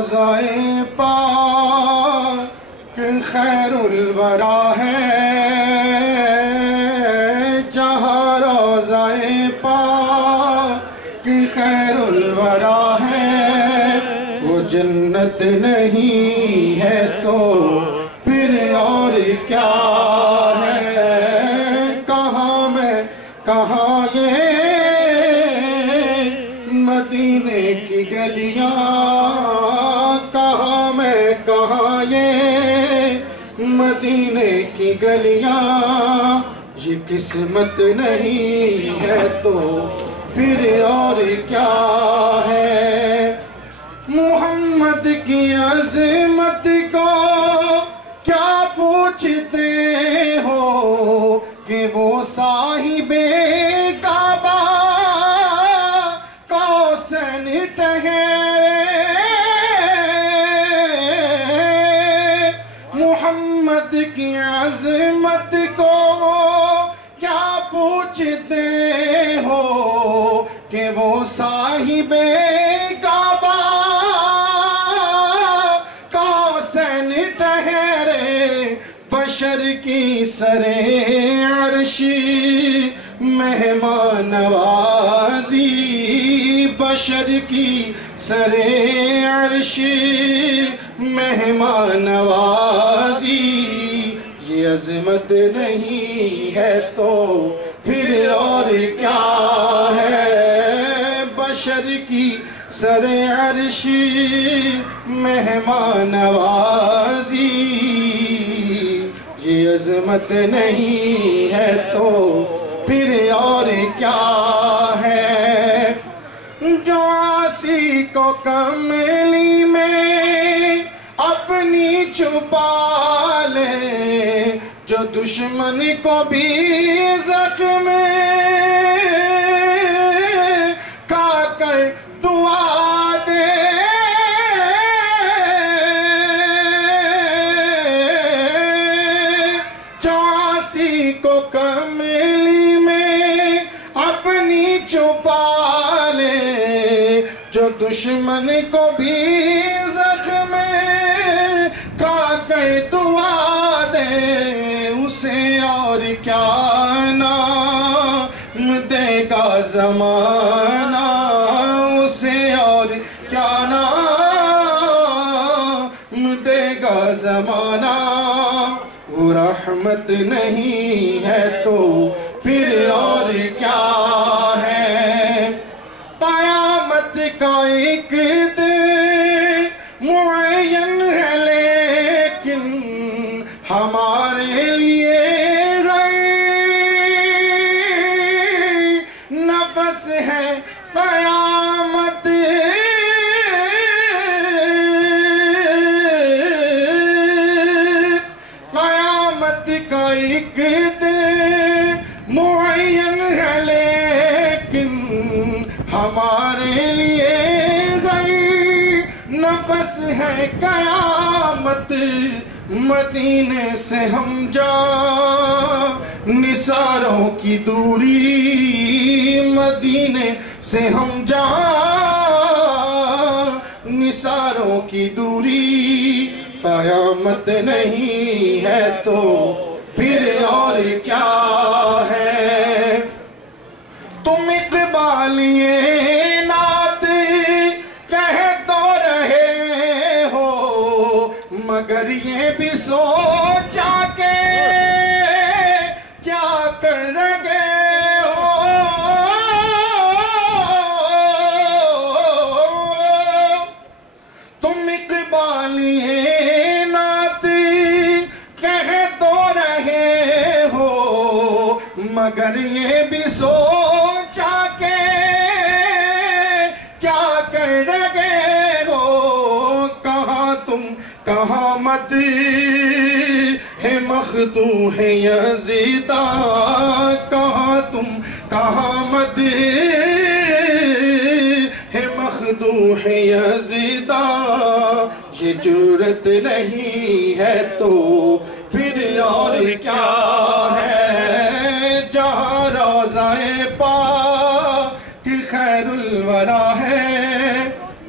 روضہ پاک خیر الورا ہے، جہاں روضہ پاک خیر الورا ہے، وہ جنت نہیں ہے تو پھر اور کیا ہے؟ کہاں میں کہاں یہ مدینے کی گلیاں، کہاں میں کہاں یہ مدینے کی گلیاں، یہ قسمت نہیں ہے تو پھر اور کیا ہے؟ محمد کی عظمت کو کیا پوچھتے ہو کہ وہ صاحب کعبہ کوثن ٹھہرے؟ محمد کی عظمت کو کیا پوچھتے ہو کہ وہ صاحب کعبہ کوثن ٹھہرے؟ بشر کی سر عرشی مہمان نوازی، بشر کی سر عرشی مہمان نوازی، یہ عظمت نہیں ہے تو پھر اور کیا ہے؟ بشر کی سر عرشی مہمان نوازی، یہ عظمت نہیں ہے تو پھر اور کیا ہے؟ جو عاصی کو کملی میں اپنی چھپا لے، جو دشمن کو بھی زخم کھا کر دعا دے، جو عاصی کو کملی میں اپنی چھپا لے، جو دشمن کو بھی زخم کھا کر دعا دے، اسے اور کیا نام دے گا زمانہ، اسے اور کیا نام دے گا زمانہ؟ وہ رحمت نہیں ہے تو پھر اور کیا ہے؟ قیامت کا ایک دن معین ہے لیکن ہمارے لیے غیر نفس ہے قیامت، قیامت کا ایک دن معین ہے لیکن ہمارے لیے غیر نفس ہے قیامت۔ مدینے سے ہم جا نثاروں کی دوری، مدینے سے ہم جا نثاروں کی دوری، قیامت نہیں ہے تو پھر اور کیا ہے؟ تم اقبالیے نعت کہہ تو رہے ہو، مگر یہ بھی سوچا کہ کیا کر رہے ہو؟ تم اقبالیے نعت کہہ تو رہے ہو، مگر یہ بھی سوچا کہ کیا کر رہے ہو؟ کہاں تم کہاں مدح مخدوع ہے یزیدہ، کہاں تم کہاں مدح مخدوع ہے یزیدہ، یہ جرت نہیں ہے تو پھر اور کیا ہے؟ جہاں روضہ پاک خیر الورا ہے،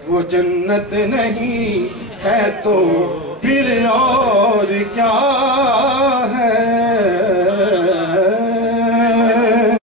وہ وہ جنت نہیں ہے تو پھر اور کیا